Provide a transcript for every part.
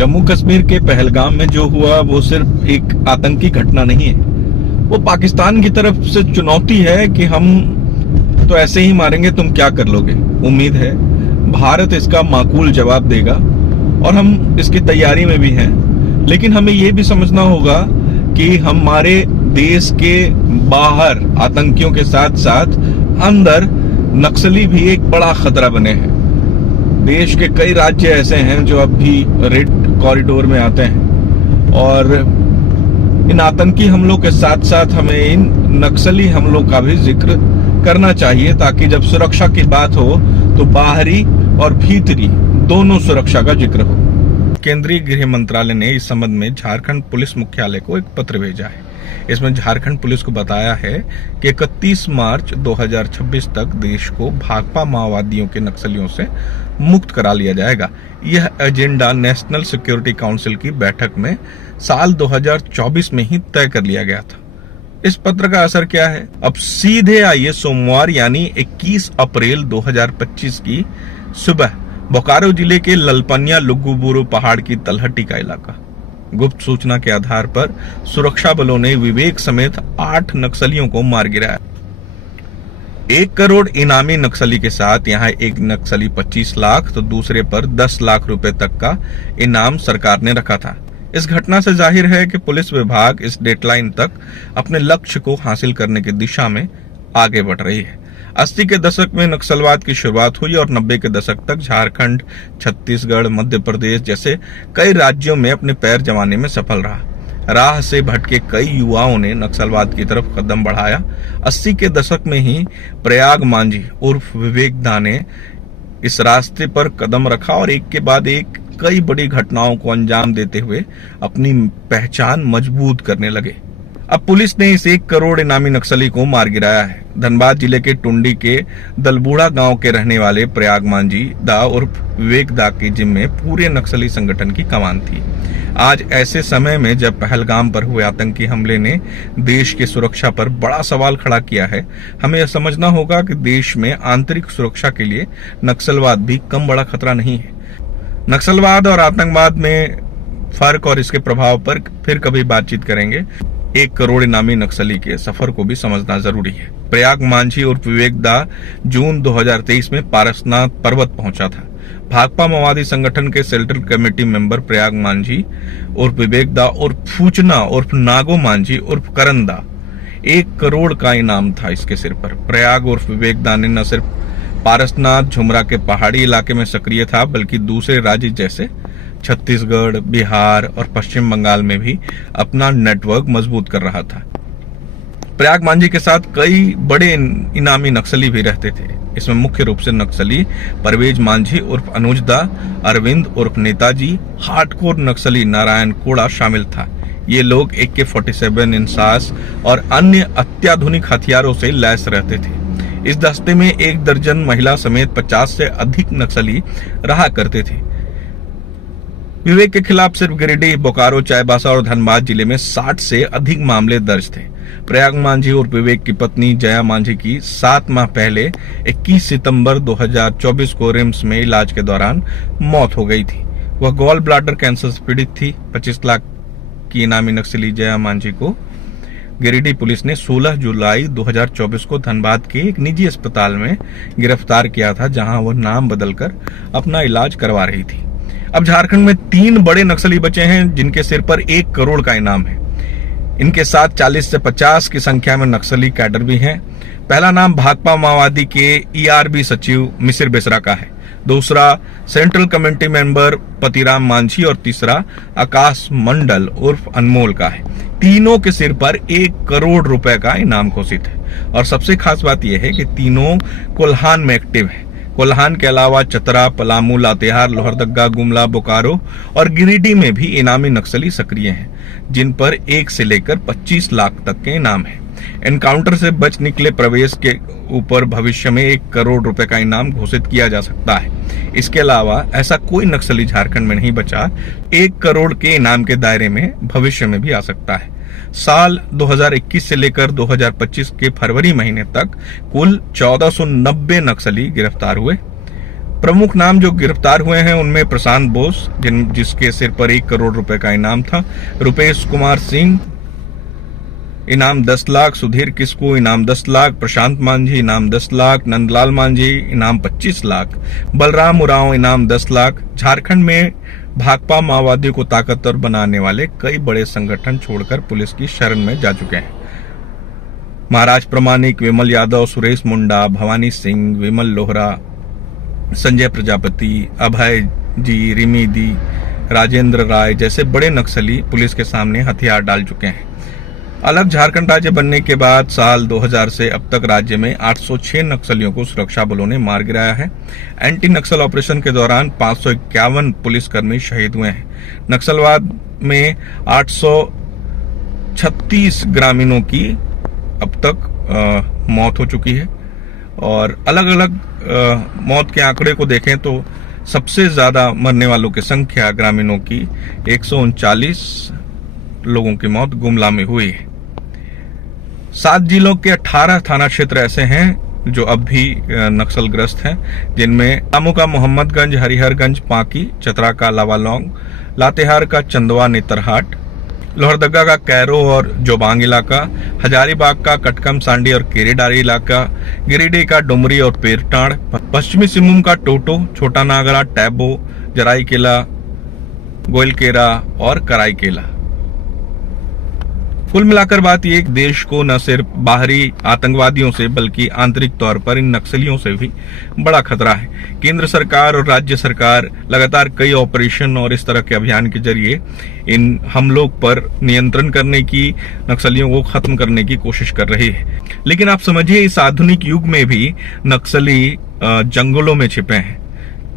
जम्मू कश्मीर के पहलगाम में जो हुआ वो सिर्फ एक आतंकी घटना नहीं है, वो पाकिस्तान की तरफ से चुनौती है कि हम तो ऐसे ही मारेंगे, तुम क्या कर लोगे। उम्मीद है भारत इसका माकूल जवाब देगा और हम इसकी तैयारी में भी हैं। लेकिन हमें ये भी समझना होगा कि हमारे देश के बाहर आतंकियों के साथ साथ अंदर नक्सली भी एक बड़ा खतरा बने हैं। देश के कई राज्य ऐसे हैं जो अब भी रेड कॉरिडोर में आते हैं और इन आतंकी हमलों के साथ साथ हमें इन नक्सली हमलों का भी जिक्र करना चाहिए, ताकि जब सुरक्षा की बात हो तो बाहरी और भीतरी दोनों सुरक्षा का जिक्र हो। केंद्रीय गृह मंत्रालय ने इस संबंध में झारखंड पुलिस मुख्यालय को एक पत्र भेजा है। इसमें झारखंड पुलिस को बताया है कि 31 मार्च 2026 तक देश को भाकपा माओवादियों के नक्सलियों से मुक्त करा लिया जाएगा। यह एजेंडा नेशनल सिक्योरिटी काउंसिल की बैठक में साल 2024 में ही तय कर लिया गया था। इस पत्र का असर क्या है? अब सीधे आइए सोमवार यानी 21 अप्रैल 2025 की सुबह बोकारो जिले के ललपनिया लुगुबुरु पहाड़ की तलहटी का इलाका। गुप्त सूचना के आधार पर सुरक्षा बलों ने विवेक समेत 8 नक्सलियों को मार गिराया। 1 करोड़ इनामी नक्सली के साथ यहाँ एक नक्सली 25 लाख तो दूसरे पर 10 लाख रुपए तक का इनाम सरकार ने रखा था। इस घटना से जाहिर है कि पुलिस विभाग इस डेडलाइन तक अपने लक्ष्य को हासिल करने की दिशा में आगे बढ़ रही है। 80 के दशक में नक्सलवाद की शुरुआत हुई और 90 के दशक तक झारखंड, छत्तीसगढ़, मध्य प्रदेश जैसे कई राज्यों में अपने पैर जमाने में सफल रहा। राह से भटके कई युवाओं ने नक्सलवाद की तरफ कदम बढ़ाया। 80 के दशक में ही प्रयाग मांझी उर्फ विवेक दा ने इस रास्ते पर कदम रखा और एक के बाद एक कई बड़ी घटनाओं को अंजाम देते हुए अपनी पहचान मजबूत करने लगे। अब पुलिस ने इस 1 करोड़ इनामी नक्सली को मार गिराया है। धनबाद जिले के टुंडी के दलबूढ़ा गांव के रहने वाले प्रयाग मांझी दा उर्फ विवेक दा के जिम्मे पूरे नक्सली संगठन की कमान थी। आज ऐसे समय में जब पहलगाम पर हुए आतंकी हमले ने देश की सुरक्षा पर बड़ा सवाल खड़ा किया है, हमें यह समझना होगा कि देश में आंतरिक सुरक्षा के लिए नक्सलवाद भी कम बड़ा खतरा नहीं है। नक्सलवाद और आतंकवाद में फर्क और इसके प्रभाव पर फिर कभी बातचीत करेंगे। 1 करोड़ इनामी नक्सली के सफर को भी समझना जरूरी है। प्रयाग मांझी और विवेक दा जून 2023 में पारसनाथ पर्वत पहुंचा था। भाकपा माओवादी संगठन के central committee member Prayag Manjhi और विवेक दा और फूचना उर्फ नागो मांझी उर्फ करण दा 1 करोड़ का इनाम था इसके सिर पर। प्रयाग उर्फ विवेक दा ने न सिर्फ पारसनाथ झुमरा के पहाड़ी इलाके में सक्रिय था, बल्कि दूसरे राज्य जैसे छत्तीसगढ़, बिहार और पश्चिम बंगाल में भी अपना नेटवर्क मजबूत कर रहा था। प्रयाग मांझी के साथ कई बड़े इनामी नक्सली भी रहते थे। इसमें मुख्य रूप से नक्सली परवेज मांझी उर्फ अनुज दा, अरविंद उर्फ नेताजी, हार्डकोर नक्सली नारायण कोड़ा शामिल था। ये लोग AK-47 इंसास और अन्य अत्याधुनिक हथियारों से लैस रहते थे। इस दस्ते में 1 दर्जन महिला समेत 50 से अधिक नक्सली रहा करते थे। विवेक के खिलाफ सिर्फ गिरिडीह, बोकारो, चाईबासा और धनबाद जिले में 60 से अधिक मामले दर्ज थे। प्रयाग मांझी और विवेक की पत्नी जया मांझी की 7 माह पहले 21 सितंबर 2024 को रिम्स में इलाज के दौरान मौत हो गई थी। वह गॉल ब्लैडर कैंसर से पीड़ित थी। 25 लाख की इनामी नक्सली जया मांझी को गिरिडीह पुलिस ने 16 जुलाई 2024 को धनबाद के एक निजी अस्पताल में गिरफ्तार किया था, जहां वह नाम बदलकर अपना इलाज करवा रही थी। अब झारखंड में 3 बड़े नक्सली बचे हैं जिनके सिर पर 1 करोड़ का इनाम है। इनके साथ 40 से 50 की संख्या में नक्सली कैडर भी हैं। पहला नाम भाकपा माओवादी के ERB सचिव मिसिर बेसरा का है, दूसरा central committee member Patiram Manjhi और तीसरा आकाश मंडल उर्फ अनमोल का है। तीनों के सिर पर 1 करोड़ रुपए का इनाम घोषित है और सबसे खास बात यह है कि तीनों कोल्हान में एक्टिव है। कोल्हान के अलावा चतरा, पलामू, लातेहार, लोहरदगा, गुमला, बोकारो और गिरिडीह में भी इनामी नक्सली सक्रिय हैं, जिन पर 1 से लेकर 25 लाख तक के इनाम है। एनकाउंटर से बच निकले प्रवेश के ऊपर भविष्य में 1 करोड़ रुपए का इनाम घोषित किया जा सकता है। इसके अलावा ऐसा कोई नक्सली झारखंड में नहीं बचा 1 करोड़ के इनाम के दायरे में भविष्य में भी आ सकता है। साल 2021 से लेकर 2025 के फरवरी महीने तक कुल 1490 नक्सली गिरफ्तार हुए। प्रमुख नाम जो गिरफ्तार हुए हैं उनमें प्रशांत बोस, जिसके सिर पर 1 करोड़ रुपए का इनाम था, रुपेश कुमार सिंह इनाम 10 लाख, सुधीर किस्कू इनाम 10 लाख, प्रशांत मांझी इनाम 10 लाख, नंदलाल मांझी इनाम 25 लाख, बलराम उरांव इनाम 10 लाख। झारखंड में भाकपा माओवादियों को ताकतवर बनाने वाले कई बड़े संगठन छोड़कर पुलिस की शरण में जा चुके हैं। महाराज प्रमाणिक, विमल यादव, सुरेश मुंडा, भवानी सिंह, विमल लोहरा, संजय प्रजापति, अभय जी, रिमी दी, राजेंद्र राय जैसे बड़े नक्सली पुलिस के सामने हथियार डाल चुके हैं। अलग झारखंड राज्य बनने के बाद साल 2000 से अब तक राज्य में 806 नक्सलियों को सुरक्षा बलों ने मार गिराया है। एंटी नक्सल ऑपरेशन के दौरान 551 पुलिसकर्मी शहीद हुए हैं। नक्सलवाद में 836 ग्रामीणों की अब तक मौत हो चुकी है और अलग अलग मौत के आंकड़े को देखें तो सबसे ज्यादा मरने वालों की संख्या ग्रामीणों की 139 लोगों की मौत गुमला में हुई है। 7 जिलों के 18 थाना क्षेत्र ऐसे हैं जो अब भी नक्सलग्रस्त हैं, जिनमें आमू का मोहम्मदगंज, हरिहरगंज, पांकी, चतरा का लावालौंग, लातेहार का चंदवा नेतरहाट, लोहरदगा का कैरो और जोबांग इलाका, हजारीबाग का कटकम सांडी और केरेडारी इलाका, गिरिडीह का डुमरी और पेरटाड़, पश्चिमी सिंहभूम का टोटो, छोटा नागरा, टैबो, जराईकेला, गोइलकेरा और कराईकेला। कुल मिलाकर बात ये, देश को न सिर्फ बाहरी आतंकवादियों से बल्कि आंतरिक तौर पर इन नक्सलियों से भी बड़ा खतरा है। केंद्र सरकार और राज्य सरकार लगातार कई ऑपरेशन और इस तरह के अभियान के जरिए इन हमलों पर नियंत्रण करने की, नक्सलियों को खत्म करने की कोशिश कर रही है। लेकिन आप समझिए, इस आधुनिक युग में भी नक्सली जंगलों में छिपे हैं,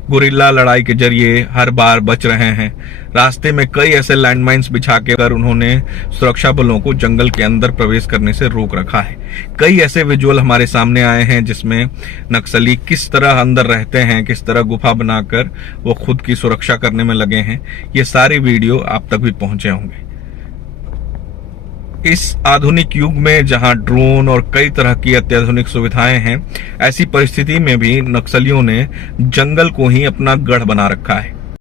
गुरिल्ला लड़ाई के जरिए हर बार बच रहे हैं। रास्ते में कई ऐसे लैंडमाइंस बिछा कर उन्होंने सुरक्षा बलों को जंगल के अंदर प्रवेश करने से रोक रखा है। कई ऐसे विजुअल हमारे सामने आए हैं जिसमें नक्सली किस तरह अंदर रहते हैं, किस तरह गुफा बनाकर वो खुद की सुरक्षा करने में लगे हैं। ये सारी वीडियो आप तक भी पहुंचे होंगे। इस आधुनिक युग में जहां ड्रोन और कई तरह की अत्याधुनिक सुविधाएं हैं, ऐसी परिस्थिति में भी नक्सलियों ने जंगल को ही अपना गढ़ बना रखा है।